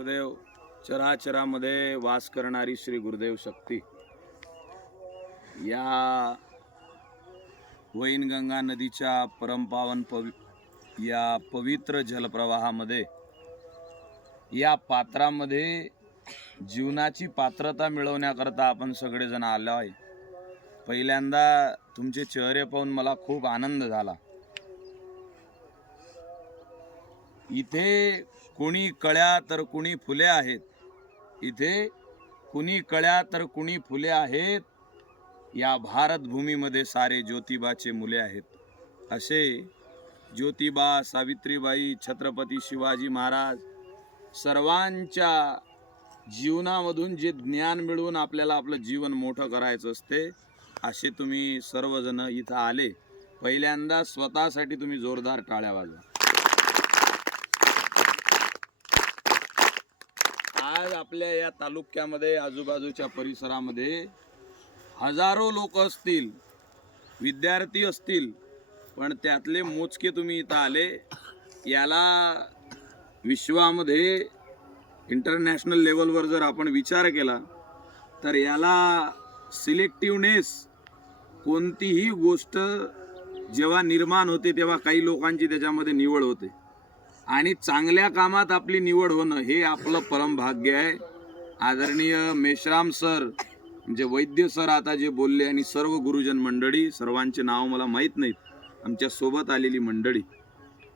गुरुदेव चराचरामध्ये वास करणारी श्री गुरुदेव शक्ती या वैनगंगा नदीच्या परमपावन या पवित्र जलप्रवाहामध्ये या पात्रामध्ये जीवनाची पात्रता मिळवण्याकरता आपण सगळेजण आलो आहे। पहिल्यांदा तुमचे चेहरे पाहून मला खूप आनंद झाला। इथे कुणी कळ्या तर कुणी फुले आहेत, इथे कुणी कळ्या तर कुणी फुले आहेत, या भारत भूमीमध्ये सारे ज्योतिबाचे मुले आहेत। असे ज्योतिबा, सावित्रीबाई, छत्रपती शिवाजी महाराज सर्वांच्या जीवनामधून जे ज्ञान मिळवून आपल्याला आपलं जीवन मोठं करायचं असते, असे तुम्ही सर्वजण इथं आले। पहिल्यांदा स्वतःसाठी तुम्ही जोरदार टाळ्या वाजवा। आज आपल्या या तालुक्यामध्ये आजूबाजूच्या परिसरामध्ये हजारो लोक असतील, विद्यार्थी असतील, पण त्यातले मोजके तुम्ही इथं आले। याला विश्वामध्ये इंटरनॅशनल लेवलवर जर आपण विचार केला तर याला सिलेक्टिव्हनेस, कोणतीही गोष्ट जेव्हा निर्माण होते तेव्हा काही लोकांची त्याच्यामध्ये निवड होते आणि चांगल्या कामात आपली निवड होणं हे आपलं परम भाग्य आहे। आदरणीय मेश्राम सर म्हणजे वैद्य सर आता जे बोलले आणि सर्व गुरुजन मंडळी, सर्वांचे नाव मला माहीत नाहीत, आमच्या सोबत आलेली मंडळी,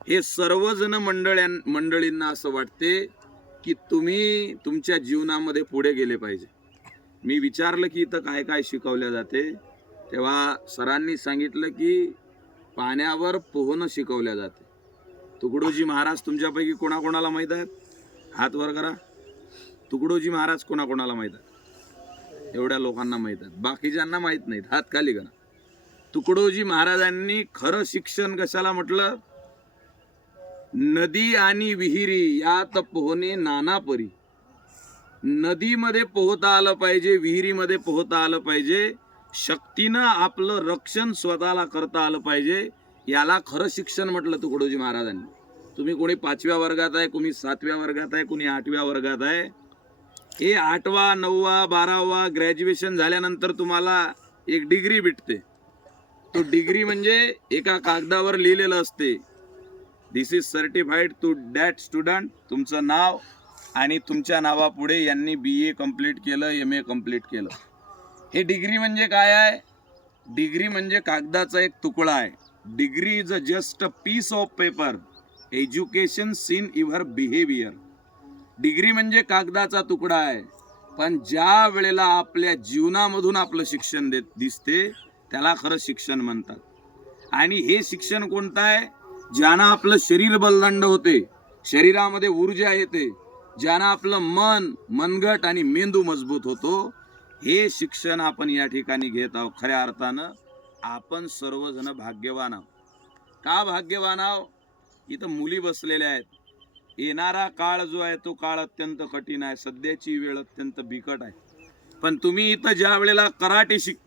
हे सर्वजण मंडळींना असं वाटते की तुम्ही तुमच्या जीवनामध्ये पुढे गेले पाहिजे। मी विचारलं की इथं काय काय शिकवले जाते, तेव्हा सरांनी सांगितलं की पाण्यावर पोहणं शिकवल्या जाते। तुकडोजी महाराज तुमच्यापैकी कोणाकोणाला माहीत आहेत? हात वर करा। तुकडोजी महाराज कोणाकोणाला माहीत आहेत? एवढ्या लोकांना माहीत आहेत, बाकीच्यांना माहीत नाहीत, हात खाली करा। तुकडोजी महाराजांनी खरं शिक्षण कशाला म्हटलं? नदी आणि विहिरी यात पोहणे नाना परी। नदीमध्ये पोहता आलं पाहिजे, विहिरीमध्ये पोहता आलं पाहिजे, शक्तीनं आपलं रक्षण स्वतःला करता आलं पाहिजे, याला खरं शिक्षण म्हटलं तुकडोजी महाराजांनी। तुम्ही कोणी 5व्या वर्गात आहे, कोणी 7व्या वर्गात आहे, कोणी 8व्या वर्गात आहे, हे 8वा 9वा 12वा ग्रॅज्युएशन झाल्यानंतर तुम्हाला एक डिग्री भेटते। तो डिग्री म्हणजे एका कागदावर लिहिलेलं असते, this is certified to that student, तुमचं नाव आणि तुमच्या नावापुढे यांनी BA कंप्लीट केलं, MA कंप्लीट केलं। हे डिग्री म्हणजे काय आहे? डिग्री म्हणजे कागदाचा एक तुकडा आहे। Degree is just a piece of paper, education in your behaviour. Degree म्हणजे कागदाचा तुकडा आहे, पण ज्या वेळेला आपल्या जीवनामधून आपलं शिक्षण दिसते त्याला खरं शिक्षण म्हणतात। आणि हे शिक्षण कोणतं आहे? ज्यानं आपलं शरीर बलदंड होते, शरीरामध्ये ऊर्जा येते, ज्यानं आपलं मनगट आणि मेंदू मजबूत होतो, हे शिक्षण आपण या ठिकाणी घेत आहोत। खऱ्या अर्थानं आपण सर्वजण भाग्यवान आहोत। का भाग्यवान आहोत? इथं मुली बसलेल्या आहेत। येणारा काळ जो आहे तो काळ अत्यंत कठीण आहे, सध्याची वेळ अत्यंत बिकट आहे, पण तुम्ही इथं ज्या वेळेला कराटे शिकता